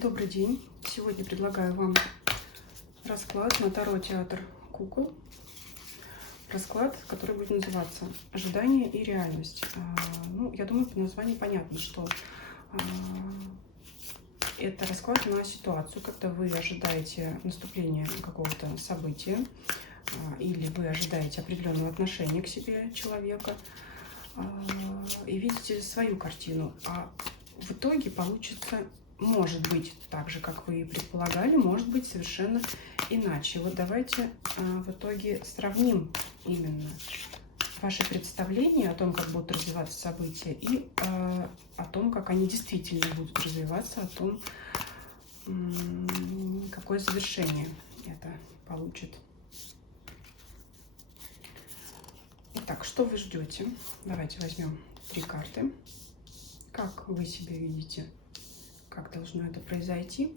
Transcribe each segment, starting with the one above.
Добрый день! Сегодня предлагаю вам расклад на Таро Театр Кукол. Расклад, который будет называться «Ожидание и реальность». Я думаю, по названию понятно, что это расклад на ситуацию, когда вы ожидаете наступления какого-то события или вы ожидаете определенного отношения к себе человека и видите свою картину. А в итоге получится, может быть, так же, как вы и предполагали, может быть, совершенно иначе. Вот давайте в итоге сравним именно ваши представления о том, как будут развиваться события, и о том, как они действительно будут развиваться, о том, какое завершение это получит. Итак, что вы ждете? Давайте возьмем 3 карты. Как вы себя видите, как должно это произойти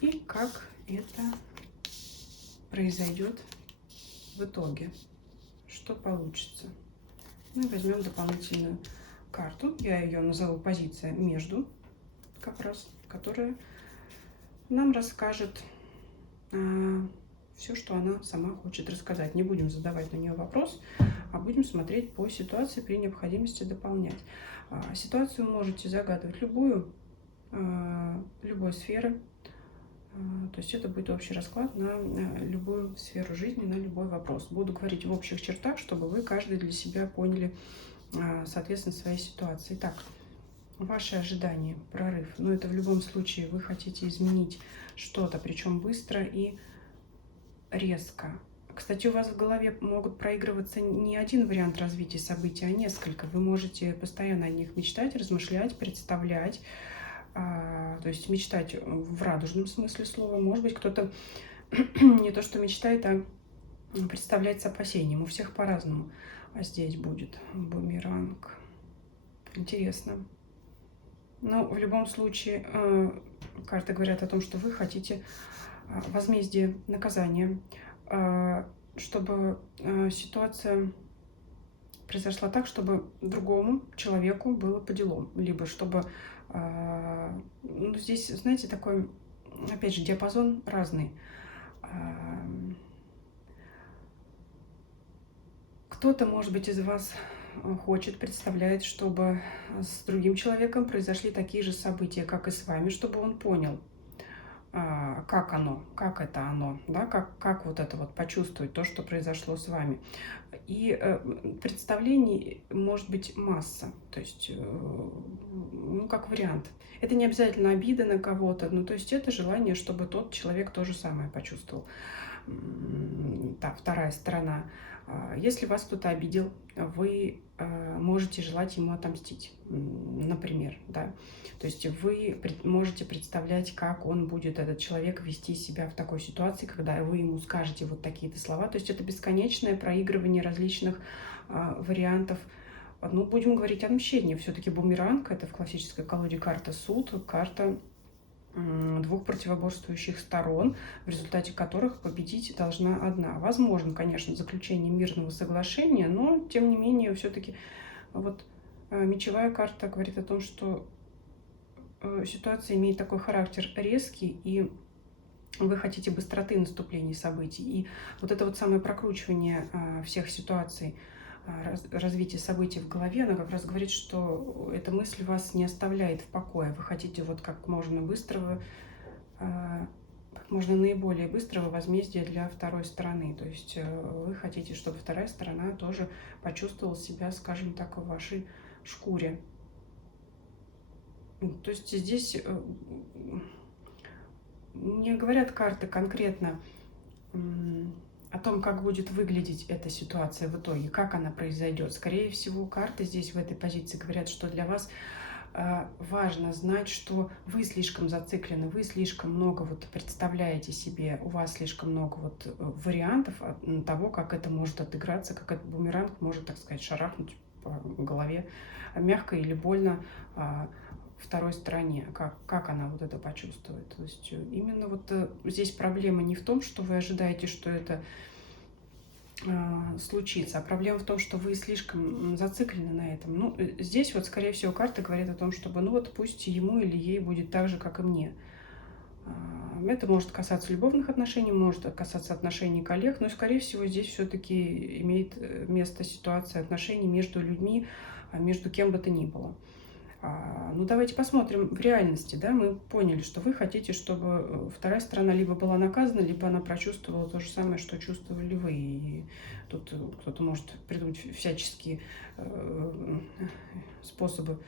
и как это произойдет в итоге, что получится. Ну и возьмем дополнительную карту, я ее назову позиция между, как раз, которая нам расскажет все, что она сама хочет рассказать. Не будем задавать на нее вопрос, а будем смотреть по ситуации, при необходимости дополнять. Ситуацию можете загадывать любой сферы. То есть это будет общий расклад на любую сферу жизни, на любой вопрос. Буду говорить в общих чертах, чтобы вы каждый для себя поняли, соответственно, своей ситуации. Итак, ваши ожидания, прорыв. Но это в любом случае вы хотите изменить что-то, причем быстро и резко. Кстати, у вас в голове могут проигрываться не один вариант развития событий, а несколько. Вы можете постоянно о них мечтать, размышлять, представлять. То есть мечтать в радужном смысле слова. Может быть, кто-то не то что мечтает, а представляет с опасением. У всех по-разному. А здесь будет бумеранг. Интересно. Но в любом случае карты говорят о том, что вы хотите возмездие, наказание, чтобы ситуация произошла так, чтобы другому человеку было по делам, либо чтобы здесь, знаете, такой, опять же, диапазон разный. Кто-то, может быть, из вас хочет, представляет, чтобы с другим человеком произошли такие же события, как и с вами, чтобы он понял, как оно, как это оно, да, как вот это вот почувствовать то, что произошло с вами. И представлений может быть масса, то есть, как вариант. Это не обязательно обида на кого-то, то есть это желание, чтобы тот человек то же самое почувствовал. Да, вторая сторона. Если вас кто-то обидел, вы можете желать ему отомстить, например, да. То есть вы можете представлять, как он будет, этот человек, вести себя в такой ситуации, когда вы ему скажете вот такие-то слова. То есть это бесконечное проигрывание различных вариантов. Будем говорить о мщении. Все-таки бумеранг — это в классической колоде карта суд, карта двух противоборствующих сторон, в результате которых победить должна одна. Возможно, конечно, заключение мирного соглашения, но, тем не менее, все-таки вот мечевая карта говорит о том, что ситуация имеет такой характер резкий, и вы хотите быстроты наступления событий. И вот это вот самое прокручивание всех ситуаций, развитие событий в голове, она как раз говорит, что эта мысль вас не оставляет в покое. Вы хотите вот как можно быстрого, как можно наиболее быстрого возмездия для второй стороны. То есть вы хотите, чтобы вторая сторона тоже почувствовала себя, скажем так, в вашей шкуре. То есть здесь не говорят карты конкретно о том, как будет выглядеть эта ситуация в итоге, как она произойдет. Скорее всего, карты здесь в этой позиции говорят, что для вас важно знать, что вы слишком зациклены, вы слишком много вот представляете себе, у вас слишком много вот вариантов того, как это может отыграться, как этот бумеранг может, так сказать, шарахнуть по голове мягко или больно второй стороне, как она вот это почувствует. То есть именно вот здесь проблема не в том, что вы ожидаете, что это случится, а проблема в том, что вы слишком зациклены на этом. Здесь вот, скорее всего, карта говорит о том, чтобы, пусть ему или ей будет так же, как и мне. Это может касаться любовных отношений, может касаться отношений коллег, но, скорее всего, здесь все-таки имеет место ситуация отношений между людьми, между кем бы то ни было. Ну, давайте посмотрим в реальности, да, мы поняли, что вы хотите, чтобы вторая сторона либо была наказана, либо она прочувствовала то же самое, что чувствовали вы. И тут кто-то может придумать всяческие способы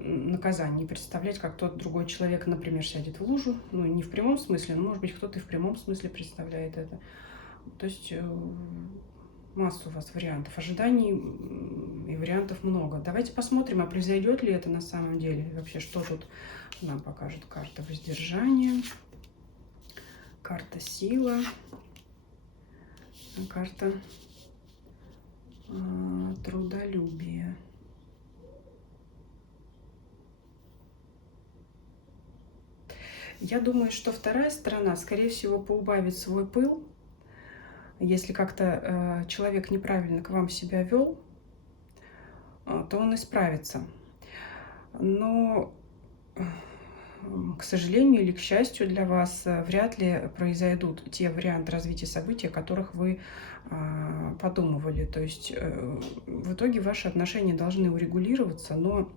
наказания и представлять, как тот другой человек, например, сядет в лужу, ну, не в прямом смысле, но, может быть, кто-то и в прямом смысле представляет это. То есть масса у вас вариантов, ожиданий и вариантов много. Давайте посмотрим, а произойдет ли это на самом деле. Вообще, что тут нам покажет карта воздержания, карта сила, карта трудолюбия. Я думаю, что вторая сторона, скорее всего, поубавит свой пыл. Если как-то человек неправильно к вам себя вел, то он исправится. Но, к сожалению или к счастью для вас, вряд ли произойдут те варианты развития событий, о которых вы подумывали. То есть в итоге ваши отношения должны урегулироваться, но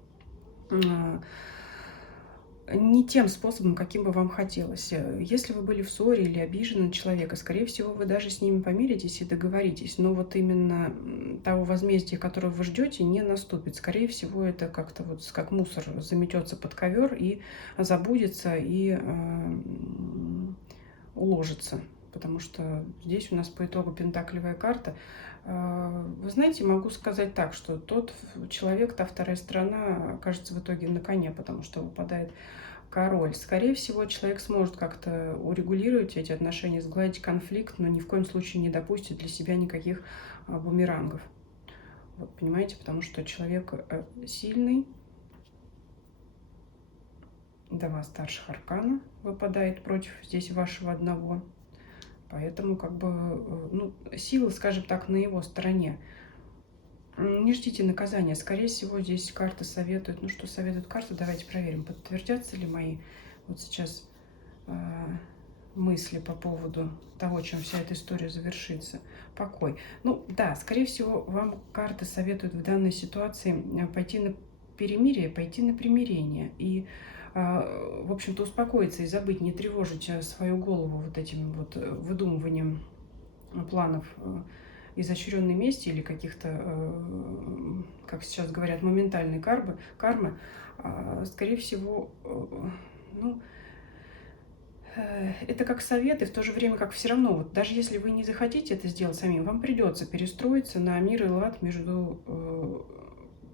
не тем способом, каким бы вам хотелось. Если вы были в ссоре или обижены на человека, скорее всего, вы даже с ними помиритесь и договоритесь. Но вот именно того возмездия, которое вы ждете, не наступит. Скорее всего, это как-то вот как мусор заметется под ковер и забудется, и уложится. Потому что здесь у нас по итогу пентаклевая карта. Вы знаете, могу сказать так, что тот человек, та вторая сторона окажется в итоге на коне, потому что выпадает король. Скорее всего, человек сможет как-то урегулировать эти отношения, сгладить конфликт, но ни в коем случае не допустит для себя никаких бумерангов. Вот, понимаете, потому что человек сильный. Два старших аркана выпадает против здесь вашего одного. Поэтому, как бы, ну, сила, скажем так, на его стороне. Не ждите наказания. Скорее всего, здесь карта советует. Ну, что советует карта? Давайте проверим, подтвердятся ли мои вот сейчас мысли по поводу того, чем вся эта история завершится. Покой. Ну, да, скорее всего, вам карта советует в данной ситуации пойти на перемирие, пойти на примирение. И в общем-то, успокоиться и забыть, не тревожить свою голову вот этим вот выдумыванием планов изощренной мести или каких-то, как сейчас говорят, моментальной кармы. Скорее всего, ну, это как совет, и в то же время как все равно, вот даже если вы не захотите это сделать самим, вам придется перестроиться на мир и лад между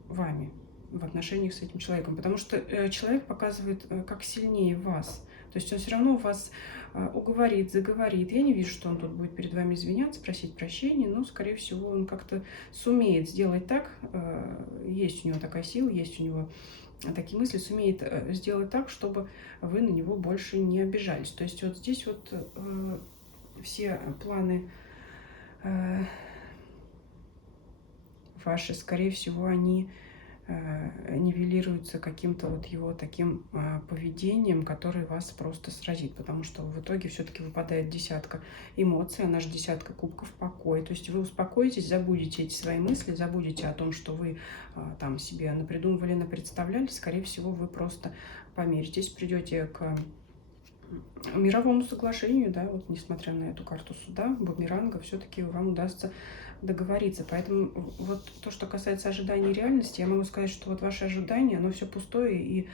вами в отношениях с этим человеком, потому что человек показывает, как сильнее вас. То есть он все равно вас уговорит, заговорит. Я не вижу, что он тут будет перед вами извиняться, просить прощения, но, скорее всего, он как-то сумеет сделать так, есть у него такая сила, есть у него такие мысли, сумеет сделать так, чтобы вы на него больше не обижались. То есть вот здесь вот все планы ваши, скорее всего, они нивелируются каким-то вот его таким поведением, которое вас просто сразит, потому что в итоге все-таки выпадает десятка эмоций, она же десятка кубков покоя. То есть вы успокоитесь, забудете эти свои мысли, забудете о том, что вы там себе напридумывали, напредставляли, скорее всего, вы просто помиритесь, придете к мировому соглашению, да, вот несмотря на эту карту суда, бумеранга, все-таки вам удастся договориться. Поэтому вот то, что касается ожиданий и реальности, я могу сказать, что вот ваше ожидание, оно все пустое и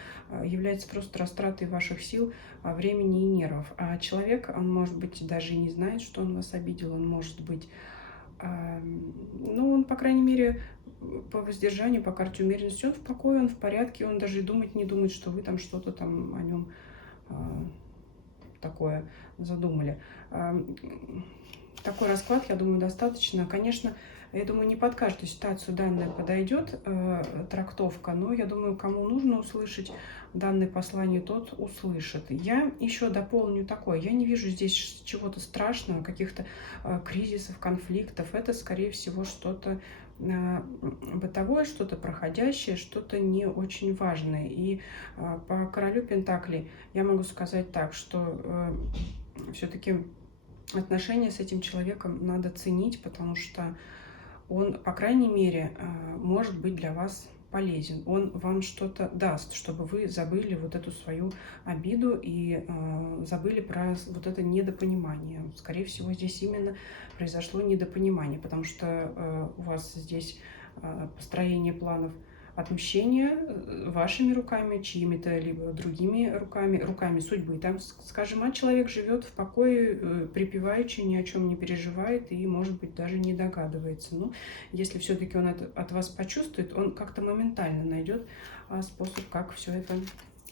является просто растратой ваших сил, времени и нервов. А человек, он, может быть, даже и не знает, что он вас обидел, он, может быть, ну, он, по крайней мере, по воздержанию, по карте умеренности, он в покое, он в порядке, он даже и думать не думает, что вы там что-то там о нем такое задумали. Такой расклад, я думаю, достаточно. Конечно, я думаю, не под каждую ситуацию данная подойдет трактовка, но я думаю, кому нужно услышать данное послание, тот услышит. Я еще дополню такое. Я не вижу здесь чего-то страшного, каких-то кризисов, конфликтов. Это, скорее всего, что-то бытовое, что-то проходящее, что-то не очень важное. И по королю Пентаклей я могу сказать так, что все-таки отношения с этим человеком надо ценить, потому что он, по крайней мере, может быть для вас полезен. Он вам что-то даст, чтобы вы забыли вот эту свою обиду и забыли про вот это недопонимание. Скорее всего, здесь именно произошло недопонимание, потому что у вас здесь построение планов отмщения вашими руками, чьими-то либо другими руками, руками судьбы. Там, скажем, человек живет в покое, припеваючи, ни о чем не переживает и, может быть, даже не догадывается. Но если все-таки он это от вас почувствует, он как-то моментально найдет способ, как все это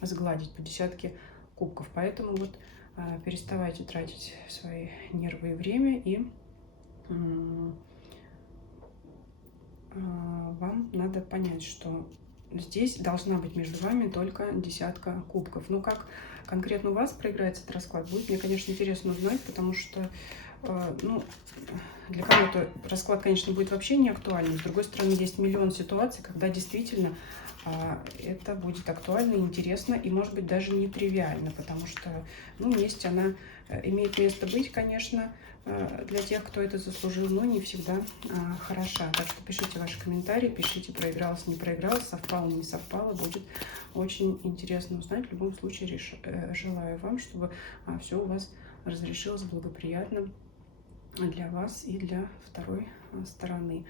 сгладить по десятке кубков. Поэтому вот переставайте тратить свои нервы и время, и вам надо понять, что здесь должна быть между вами только десятка кубков. Ну, как конкретно у вас проиграется этот расклад, будет мне, конечно, интересно узнать, потому что, ну, для кого-то расклад, конечно, будет вообще не актуальным. С другой стороны, есть миллион ситуаций, когда действительно это будет актуально, интересно и, может быть, даже не тривиально, потому что, ну, месть, она имеет место быть, конечно, для тех, кто это заслужил, но не всегда хороша. Так что пишите ваши комментарии, пишите, проигралось, не проигралось, совпало, не совпало. Будет очень интересно узнать. В любом случае, желаю вам, чтобы все у вас разрешилось благоприятно для вас и для второй стороны.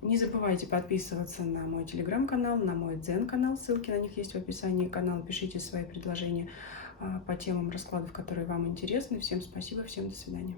Не забывайте подписываться на мой телеграм-канал, на мой дзен-канал. Ссылки на них есть в описании канала. Пишите свои предложения по темам раскладов, которые вам интересны. Всем спасибо, всем до свидания.